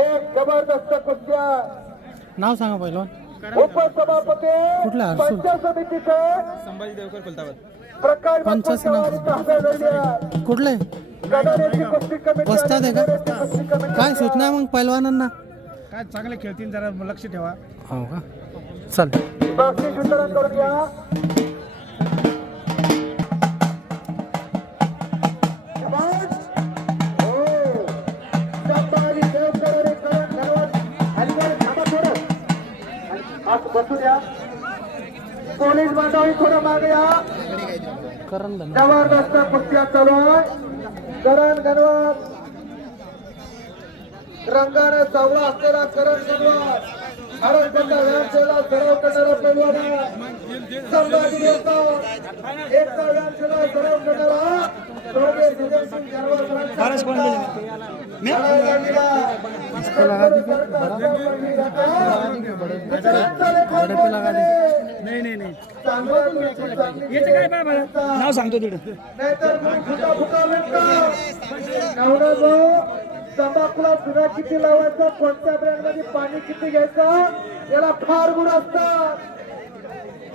एक जबरदस्त कुस्त्या नाव सांगा पहिलं उपसभापती कुठला हर्सुल? पंचायत समितीचे संभाजी देवकर खुलताबाद प्रकाश पंचायत समिती कुठले? आणि का? काय सूचना आहे मग पैलवानांना काय चांगले खेळतील जरा लक्ष ठेवा. हो का? चल बक्षीस वितरण करून घ्या असं बसू द्या पोलीस बांधवी थोडं मागे या करण जबरदस्त कुस्त्या चालू आहे. करण गणवत. रंगाने सावळा असलेला करण गणवत. आरोग्याचा व्यायाम केला सराव करणारा पैलवान. संभाजी सराव करणारा नाही नाही नाही याचं काय नाव सांगतो तिकडे नाहीतर तंबाखूला चुना किती लावायचा? कोणत्या ब्रँडमध्ये पाणी किती घ्यायचं? याला फार गुण असतात.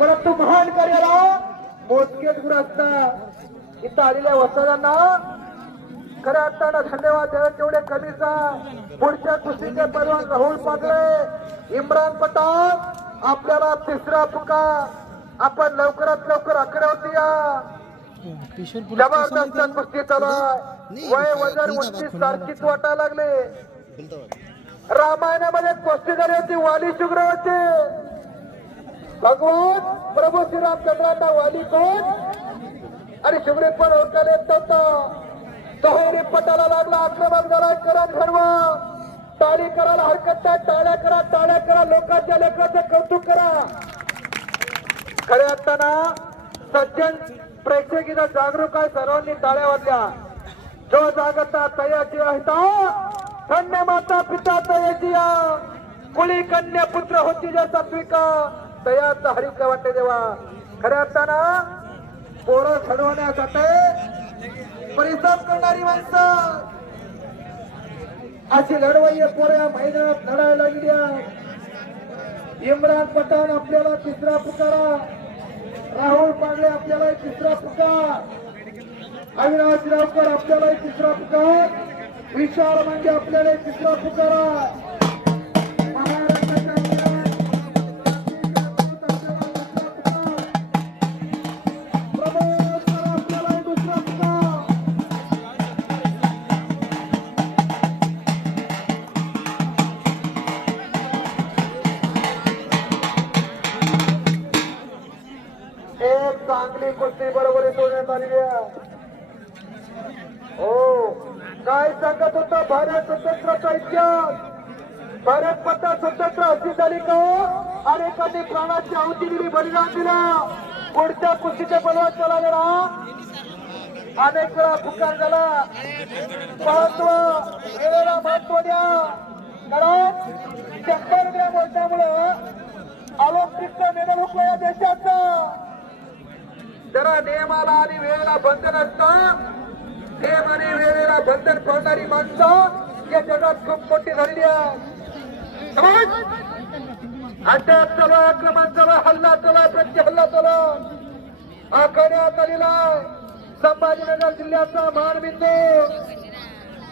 परंतु महान कार्याला मोजकेच गुण असतात. इथं आलेल्या वस्तादांना खऱ्या अर्थानं धन्यवाद द्यायला तेवढे कमीचा पुढच्या कुस्तीचे परवान राहुल पागळे इम्रान पठाण आपल्याला तिसरा पुकार आपण लवकरात लवकर अकरावती या. जबरदस्त कुस्ती चालू आहे? वय वजन उंची सारखीच वाटायला लागले. रामायणामध्ये कुस्ती झाली होती वाली शुक्र होते भगवान प्रभू श्रीरामचंद्रांना वाली कोण? आणि शुक्रे पण ओळखायला येत नव्हता पटाला लागला आक्रमक झाला करण घडवा टाळी करायला हरकत नाही टाळ्या करा टाळ्या करा लोकांच्या लेकराचं कौतुक करा. खरे असताना सज्जन प्रेक्षक इथं जागरूक आहे सर्वांनी टाळ्या वाजल्या. जो जागता तयाची आहे धन्य माता पिता तयाची या. कुळी कन्या पुत्र होती ज्या सात्विका. तयाचा हरिक वाटते देवा. खऱ्या असताना पोरं घडवण्यासाठी परिश्रम करणारी माणसं. अशी लढवाई पोऱ्या महिन्यात मैदानात लढायला लागल्या इम्रान पठाण आपल्याला तिसरा पुकारा. राहुल पांडे आपल्याला एक तिसरा पुकार. अविनाश रावकर आपल्याला एक तिसरा पुकार. विशाल म्हणजे आपल्याला एक तिसरा पुकारा. चांगली कुस्ती बरोबर सोडण्यात आलेली आहे हो. काय सांगत होता भारत स्वतंत्रचा इतिहास? भारत पट्टा स्वतंत्र अशी झाली का? अनेकांनी प्राणाची आहुती दिली बलिदान दिला. पुढच्या कुस्तीच्या बलवान चला अनेक वेळा पुकार झाला. महत्त्व वेळेला महत्त्व द्या. कारण शंभर बोलण्यामुळं ऑलिम्पिकचं मेडल हुकलं या देशाचं. जरा नियमाला आणि वेळेला बंधन असतं. नियम आणि वेळेला बंधन पडणारी माणसं या जगात खूप मोठी झालेली आहे समज? अटक चला आक्रमण चला हल्ला चला आहे, प्रत्ये हल्ला चला आखण्यात आलेला संभाजीनगर जिल्ह्याचा मानबिंदू.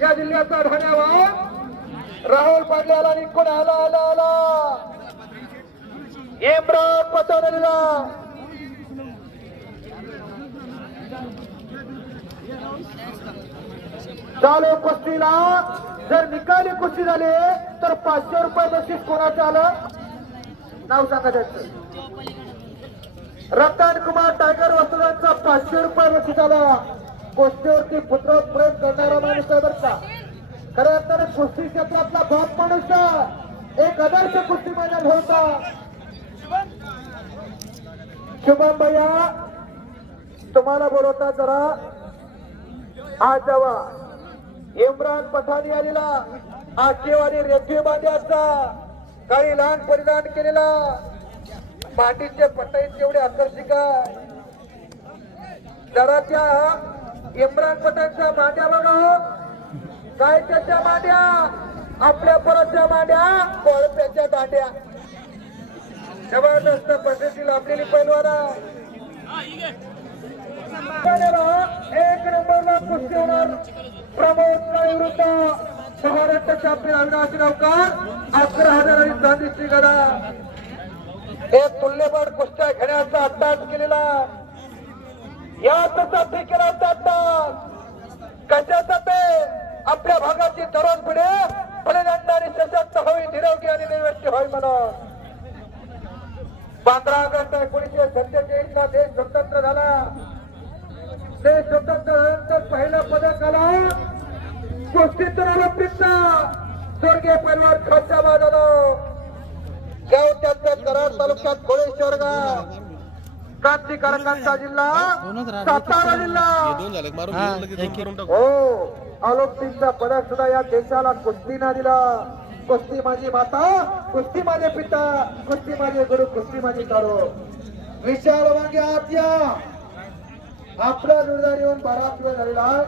या जिल्ह्याचा धन्यवाद राहुल पाटलाला आणि कोण? आला आला आला. इम्रान पतवलेला चालू कुस्तीला. जर निकाली कुस्ती झाली तर पाचशे रुपये बक्षीस कोणाचं आलं? नाव सांगा त्याचं. रतन कुमार टायगर वसुलांचा पाचशे रुपये बक्षीस आला. कुस्तीवरती पुत्र प्रेम करणारा माणूस आहे बरं का? खऱ्या तर कुस्ती क्षेत्रातला बाप माणूस एक आदर्श कुस्ती मैदान होता शुभम भैया तुम्हाला बोलवता जरा. आज जावा. इम्रान पठाणी आलेला आकेवाडी रेल्वे बांध्याचा काही लहान परिधान केलेला. मातीचे पटाई तेवढे आकर्षिक. जरा त्या इम्रान पठाणच्या मांड्या बघा. गायकाच्या मांड्या? आपल्या परतच्या मांड्या कोळप्याच्या दांड्या. जबरदस्त पद्धती लाभलेली पैलवाना एक नंबरला कुस्ती होणार. प्रमोद काळे विरुद्ध महाराष्ट्र चॅम्पियन अविनाश गावकर अकरा हजारांनी चांदीची गडा एक तुल्यबळ कुस्त्या घेण्याचा अट्टास केलेला. यासाठी केला होता कशाचा ते? आपल्या भागाची तरुण पिढी फलंदाज सशक्त होई निरोगी आणि निर्वृत्ती होई म्हणा पंधरा ऑगस्ट एकोणीसशे सत्तेचाळीस ला देश स्वतंत्र झाला. देश स्वतंत्र झाल्यानंतर पहिलं पदक आला. कुस्तीतून ऑलिम्पिकचा स्वर्गीय पैलवान खालच्या बाजारो गाव त्यांचं कराड तालुक्यात घोडेश्वर गाव क्रांतिकारकांचा जिल्हा. सातारा जिल्हा. हा, ऑलिम्पिकचा पदक सुद्धा या देशाला कुस्तीना दिला. कुस्ती माझी माता कुस्ती माझे पिता कुस्ती माझे गुरु कुस्ती माझी काढो विशाल वांगे आत या. आपला निर्धार येऊन बराच वेळ झालेला आहे.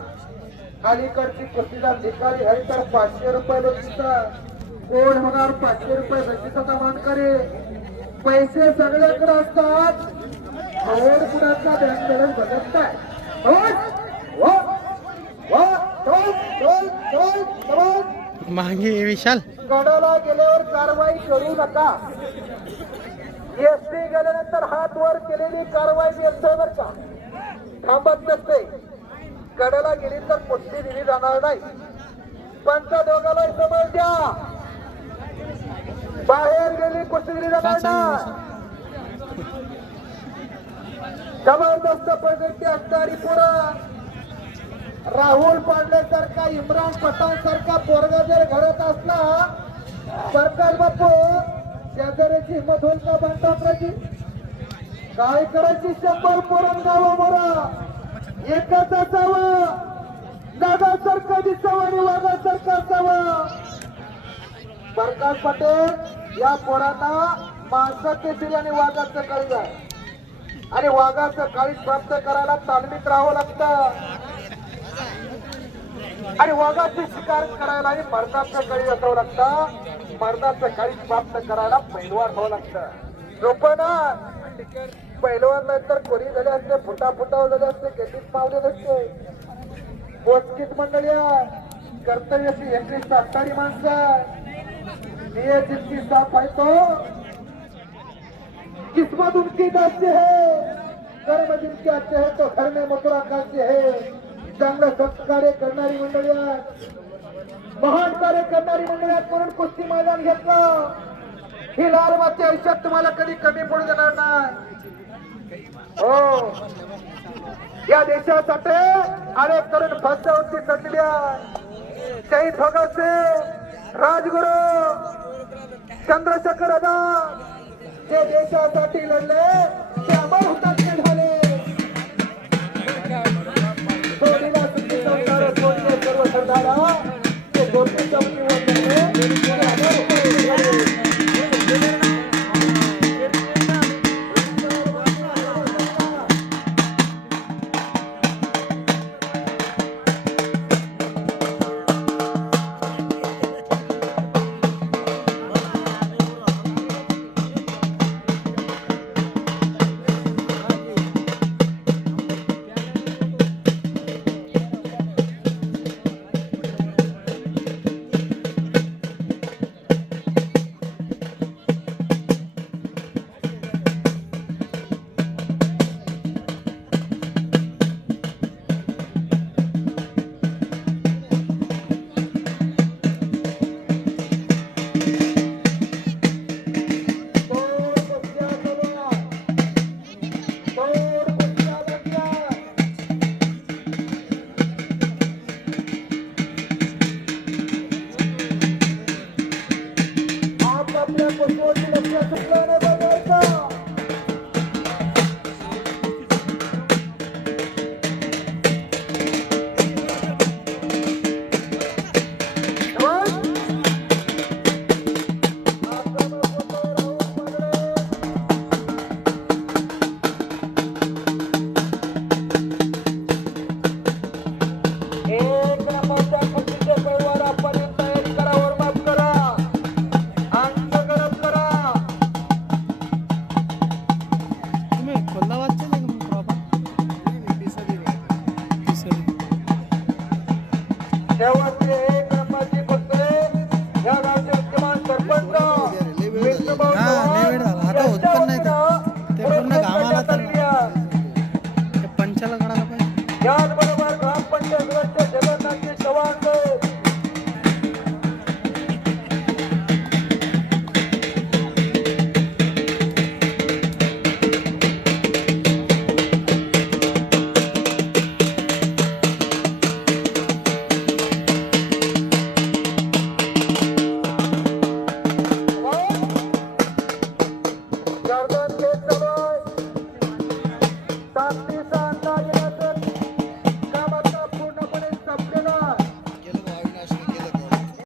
अलीकडची कुस्तीचा धिकारी हरी तर पाचशे रुपये बक्षिसा. कोण होणार पाचशे रुपये बक्षिसाचा मानकरी? पैसे सगळ्याकडे असतात? आवड कुणाचा बँक बॅलन्स बघत चल. मागे विशाल. गडाला गेल्यावर कारवाई करू नका. एसटी गेल्यानंतर हात वर केलेली कारवाई बर का थांबत नसते. गडाला गेली तर कुस्ती दिली जाणार नाही. पंच दोघाला समज द्या. बाहेर गेली कुस्ती दिली जाणार नाही. जबरदस्त पद्धती असणारी पुरं. राहुल पांडे सारखा इम्रान पठाण सारखा पोरगा जर घडत असला सरकार बापू शेजाऱ्याची हिंमत होईल का बांधकामाची? काय करायची शंभर पोरण गाव एकाचा एकच दादा दादासारखं दिसावा आणि वाघासारखं चावा प्रकाश पटेल या पोरांना माणसाचे दिले आणि वाघाचं काळीज आहे आणि वाघाचं काळीज प्राप्त करायला तालमीत राहावं लागतं. आणि वाघाची शिकार करायला आणि मर्दाचं काळी असावं लागतं. मर्दाचं काळी प्राप्त करायला पैलवान व्हावं लागतं. सोपं ना नाही तर कोरी झाले असते? फुटा फुटावर झाले असते? गेटीत पावले नसते. मोजकीत मंडळी कर्तव्य अशी एकवीस सातारी माणसं. आहे. जितकी साफ आहे तो. किस्मत उनकी दास्ती है. कर्म जिनके अच्छे है तो घर में मथुरा काशी है. चांगलं सत्कार्य करणारी मंडळी महान कार्य करणारी मंडळी म्हणून कुस्ती मैदान घेतलं. ही लाल माती आयुष्यात तुम्हाला कधी कमी पडू देणार नाही. हो. या देशासाठी अनेक तरुण फसवती चढलेली आहे शहीद भगतसिंग राजगुरू चंद्रशेखर आझाद जे देशासाठी लढले ते अमर हुतात्मे झाले दोन्हीला ते